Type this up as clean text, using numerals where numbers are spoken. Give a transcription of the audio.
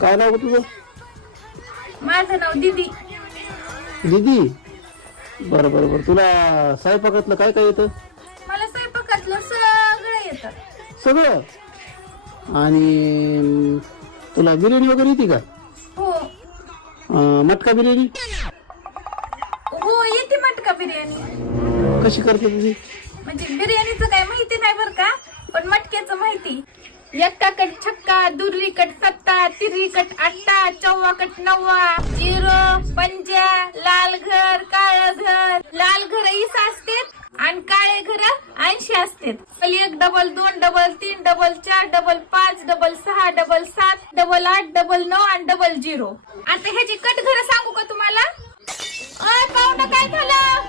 काय नाव तुझं? माझं नाव दीदी. दीदी. बरं बरं बरं. तुला स्वयंपाकातलं काय काय येतं? मला स्वयंपाकातलं सगळं येतं. सगळं. आणि तुला बिर्याणी वगैरे येते का? हो मटका बिर्याणी हो येते. मटका बिर्याणी कशी करते तुझी? म्हणजे बिर्याणीचं काय माहिती नाही बरं का, पण मटक्याचं माहिती. एक्का कट छक्का, दुर्री कट सत्ता, तिर्री कट आट्टा, चौवा कट नव्वा, जिरो पंजा, लाल घर काळ घर. लाल घर 20 असतात आणि काळे घर 80 असतात. 1 double 2 double 3 double 4 double 5 double 6 double 7 double 8 double 9 आणि डबल 0. आता ह्याची कट घर सांगू का तुम्हाला? पाहुणं काय झालं?